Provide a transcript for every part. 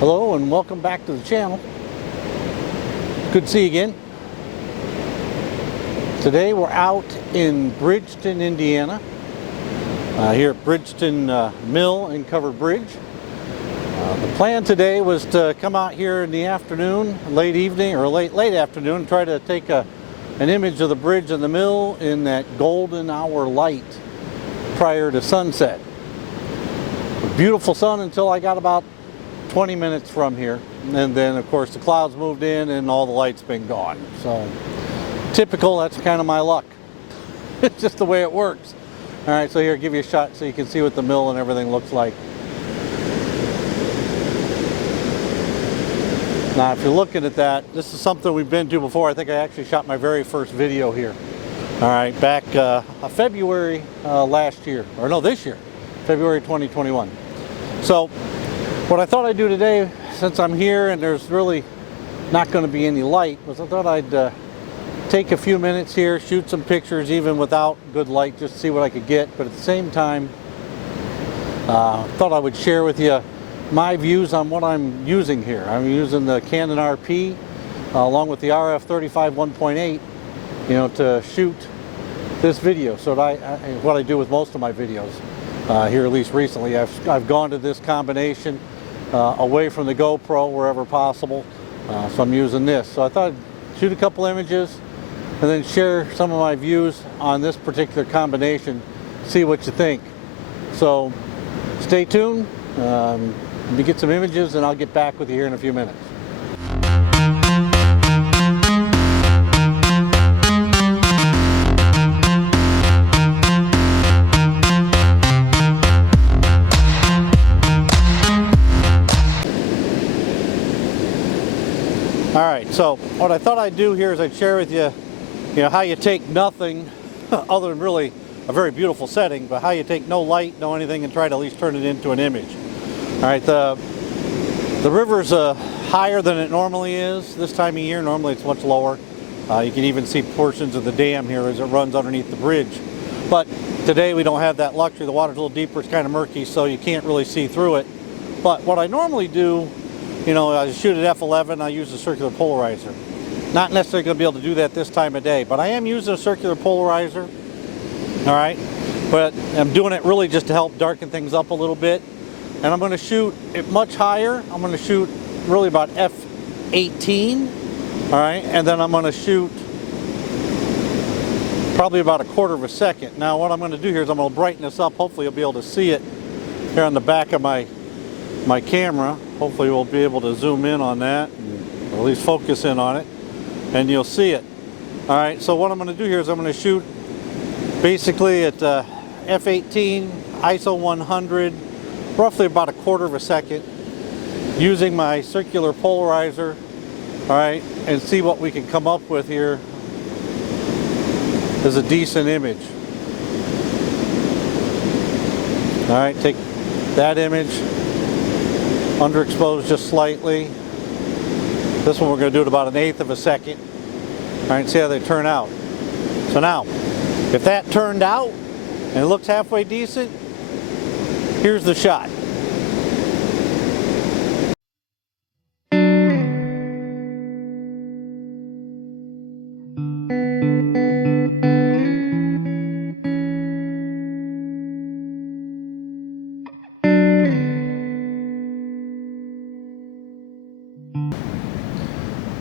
Hello and welcome back to the channel. Good to see you again. Today we're out in Bridgeton, Indiana, here at Bridgeton Mill and Covered Bridge. The plan today was to come out here in the afternoon, late evening or late afternoon, and try to take an image of the bridge and the mill in that golden hour light prior to sunset. Beautiful sun until I got about 20 minutes from here, and then of course the clouds moved in and all the light's been gone. So typical, that's kind of my luck. It's just the way it works. All right, so here, give you a shot so you can see what the mill and everything looks like. Now if you're looking at that, this is something we've been to before. I think I actually shot my very first video here. All right, back February last year, or no, this year, February 2021. So what I thought I'd do today, since I'm here and there's really not going to be any light, was I thought I'd take a few minutes here, shoot some pictures even without good light, just to see what I could get. But at the same time, thought I would share with you my views on what I'm using here. I'm using the Canon RP along with the RF35 1.8, you know, to shoot this video. So what I do with most of my videos here, at least recently, I've gone to this combination. Away from the GoPro wherever possible, so I'm using this. So I thought I'd shoot a couple images and then share some of my views on this particular combination, see what you think. So stay tuned, let me get some images and I'll get back with you here in a few minutes. All right, so what I thought I'd do here is I'd share with you, how you take nothing other than really a very beautiful setting, but how you take no light, no anything, and try to at least turn it into an image. All right, the river's higher than it normally is this time of year. Normally it's much lower. You can even see portions of the dam here as it runs underneath the bridge. But today we don't have that luxury. The water's a little deeper, it's kind of murky, so you can't really see through it. But what I normally do, I shoot at f11, I use a circular polarizer. Not necessarily going to be able to do that this time of day, but I am using a circular polarizer, all right? But I'm doing it really just to help darken things up a little bit. And I'm going to shoot it much higher. I'm going to shoot really about f18, all right? And then I'm going to shoot probably about 1/4 of a second. Now what I'm going to do here is I'm going to brighten this up. Hopefully you'll be able to see it here on the back of my camera. Hopefully we'll be able to zoom in on that, or at least focus in on it, and you'll see it. All right, so what I'm going to do here is I'm going to shoot basically at f18, ISO 100, roughly about 1/4 of a second, using my circular polarizer, all right, and see what we can come up with here as a decent image. All right, take that image, underexposed just slightly. This one we're going to do at about 1/8 of a second. All right, see how they turn out. So now, if that turned out and it looks halfway decent, here's the shot.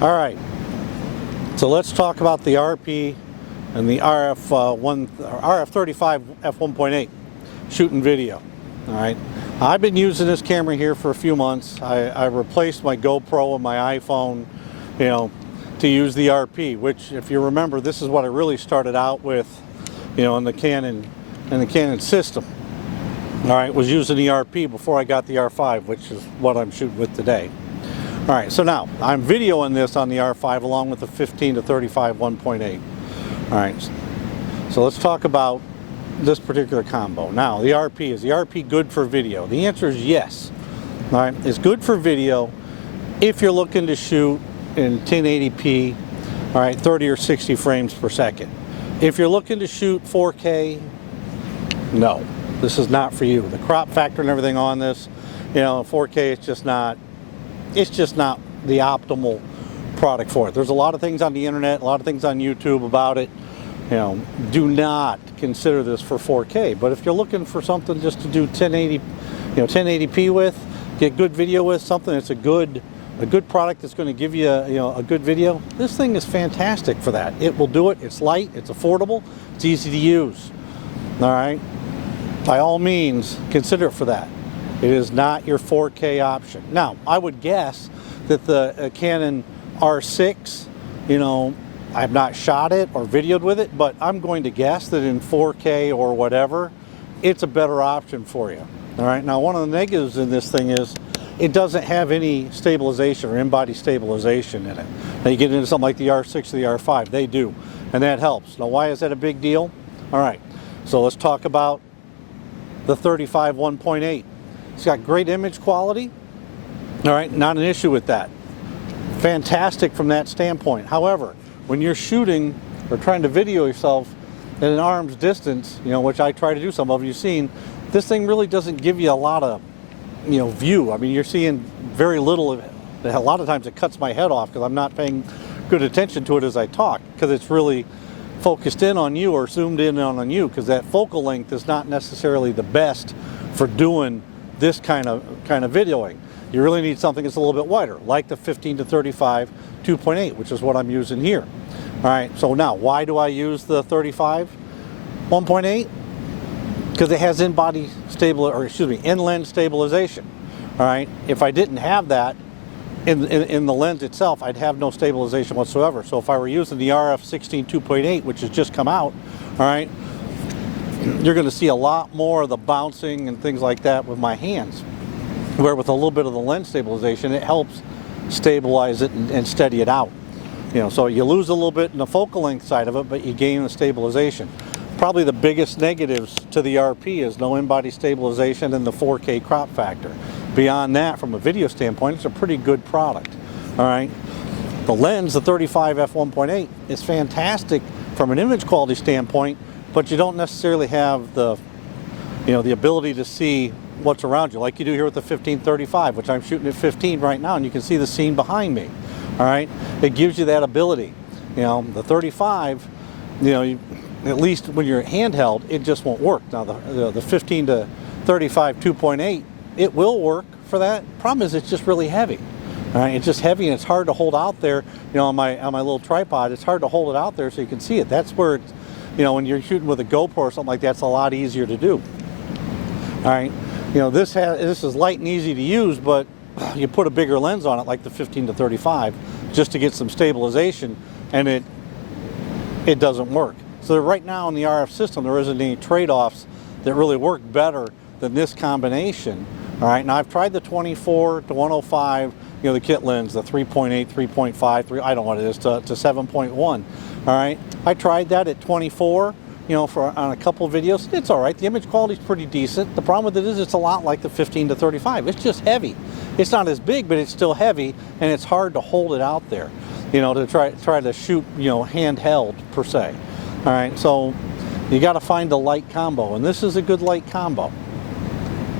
All right, so let's talk about the RP and the RF35 f1.8 shooting video. All right, I've been using this camera here for a few months. I replaced my GoPro and my iPhone, to use the RP, which, if you remember, this is what I really started out with, in the Canon system. All right, was using the RP before I got the R5, which is what I'm shooting with today. All right, so now I'm videoing this on the R5 along with the 15 to 35 1.8. All right, so let's talk about this particular combo. Now, the RP, is the RP good for video? The answer is yes. All right, it's good for video if you're looking to shoot in 1080p, all right, 30 or 60 frames per second. If you're looking to shoot 4K, no, this is not for you. The crop factor and everything on this, 4K, it's just not it's just not the optimal product for it. There's a lot of things on the internet, a lot of things on YouTube about it. You know, do not consider this for 4K. But if you're looking for something just to do 1080, 1080p with, get good video with, something that's a good product that's going to give you a good video, this thing is fantastic for that. It will do it. It's light, it's affordable, it's easy to use. All right, by all means, consider it for that. It is not your 4K option. Now, I would guess that the Canon R6, I've not shot it or videoed with it, but I'm going to guess that in 4K or whatever, it's a better option for you. All right, now one of the negatives in this thing is it doesn't have any stabilization or in-body stabilization in it. Now you get into something like the R6 or the R5, they do, and that helps. Now why is that a big deal? All right, so let's talk about the 35 1.8. It's got great image quality. All right, not an issue with that. Fantastic from that standpoint. However, when you're shooting or trying to video yourself at an arm's distance, which I try to do, some of you've seen, this thing really doesn't give you a lot of, view. I mean, you're seeing very little of it. A lot of times it cuts my head off because I'm not paying good attention to it as I talk, because it's really focused in on you or zoomed in on you, because that focal length is not necessarily the best for doing this kind of videoing. You really need something that's a little bit wider, like the 15 to 35 2.8, which is what I'm using here. All right, so now why do I use the 35 1.8? Because it has inlens stabilization. All right, if I didn't have that in the lens itself, I'd have no stabilization whatsoever. So if I were using the RF 16 2.8, which has just come out, all right, you're going to see a lot more of the bouncing and things like that with my hands. Where with a little bit of the lens stabilization, it helps stabilize it and steady it out. So you lose a little bit in the focal length side of it, but you gain the stabilization. Probably the biggest negatives to the RP is no in-body stabilization and the 4K crop factor. Beyond that, from a video standpoint, it's a pretty good product. All right, the lens, the 35 f1.8, is fantastic from an image quality standpoint, but you don't necessarily have the ability to see what's around you like you do here with the 1535, which I'm shooting at 15 right now, and you can see the scene behind me. All right, it gives you that ability. The 35, at least when you're handheld, it just won't work. Now the 15 to 35 2.8, it will work for that. Problem is, it's just really heavy. All right, it's just heavy and it's hard to hold out there. On my little tripod, it's hard to hold it out there so you can see it. That's where it's, when you're shooting with a GoPro or something like that, it's a lot easier to do. All right, this is light and easy to use, but you put a bigger lens on it, like the 15 to 35, just to get some stabilization, and it doesn't work. So right now in the RF system, there isn't any trade-offs that really work better than this combination. All right, now I've tried the 24 to 105, the kit lens, the 3.8, 3.5, 3, I don't know what it is, to 7.1. All right, I tried that at 24. On a couple of videos, it's all right. The image quality is pretty decent. The problem with it is it's a lot like the 15 to 35. It's just heavy. It's not as big, but it's still heavy, and it's hard to hold it out there, to try to shoot, handheld per se. All right, so you got to find the light combo, and this is a good light combo.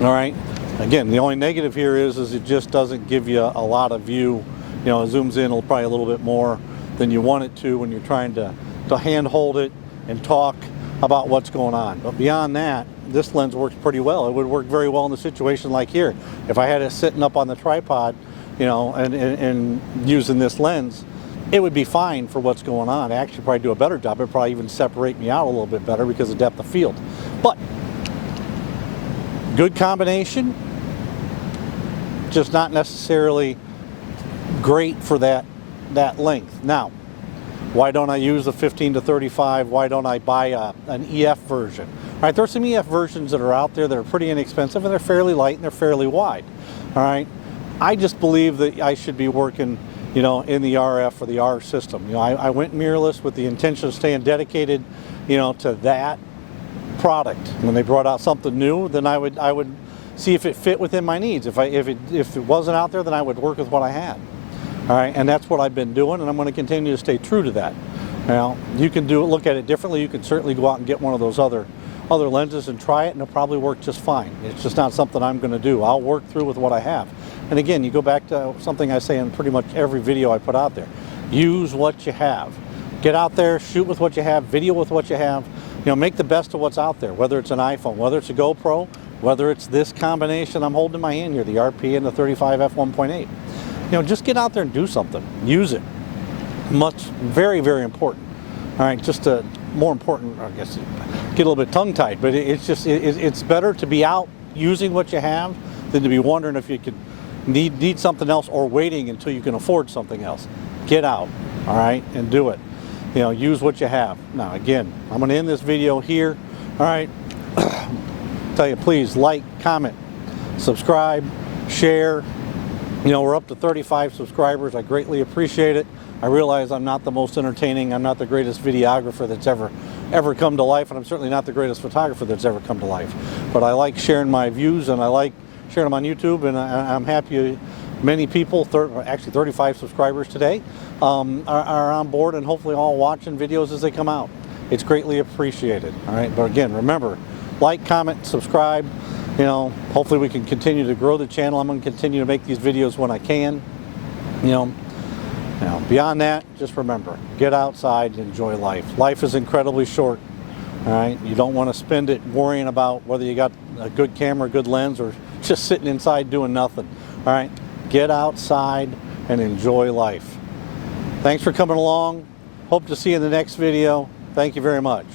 All right. Again, the only negative here is it just doesn't give you a lot of view. It zooms in probably a little bit more than you want it to when you're trying to hand hold it and talk about what's going on. But beyond that, this lens works pretty well. It would work very well in a situation like here. If I had it sitting up on the tripod, and using this lens, it would be fine for what's going on. It actually probably do a better job. It'd probably even separate me out a little bit better because of depth of field. But good combination, just not necessarily great for that length. Now, why don't I use the 15 to 35? Why don't I buy an EF version? All right, there's some EF versions that are out there that are pretty inexpensive, and they're fairly light and they're fairly wide. All right, I just believe that I should be working, in the RF or the R system. I went mirrorless with the intention of staying dedicated, to that product. When they brought out something new, then I would see if it fit within my needs. If it wasn't out there, then I would work with what I had. All right, and that's what I've been doing, and I'm going to continue to stay true to that. Now, you can look at it differently. You can certainly go out and get one of those other other lenses and try it, and it'll probably work just fine. It's just not something I'm going to do. I'll work through with what I have. And again, you go back to something I say in pretty much every video I put out there. Use what you have. Get out there, shoot with what you have, video with what you have. You know, make the best of what's out there, whether it's an iPhone, whether it's a GoPro, whether it's this combination I'm holding in my hand here, the RP and the 35 f1.8. You know, just get out there and do something. Use it. Very, very important. All right, just more important, I guess, get a little bit tongue-tied, but it's better to be out using what you have than to be wondering if you could need something else or waiting until you can afford something else. Get out, all right, and do it. You know, use what you have. Now, again, I'm going to end this video here. All right. Tell you, please like, comment, subscribe, share. You know, we're up to 35 subscribers. I greatly appreciate it. I realize I'm not the most entertaining. I'm not the greatest videographer that's ever come to life, and I'm certainly not the greatest photographer that's ever come to life. But I like sharing my views, and I like sharing them on YouTube, and I'm happy many people, actually 35 subscribers today, are on board and hopefully all watching videos as they come out. It's greatly appreciated. All right, but again, remember, like, comment, subscribe. You know, hopefully we can continue to grow the channel. I'm going to continue to make these videos when I can. You know, beyond that, just remember, get outside and enjoy life. Life is incredibly short. All right, you don't want to spend it worrying about whether you got a good camera, a good lens, or just sitting inside doing nothing. All right, get outside and enjoy life. Thanks for coming along. Hope to see you in the next video. Thank you very much.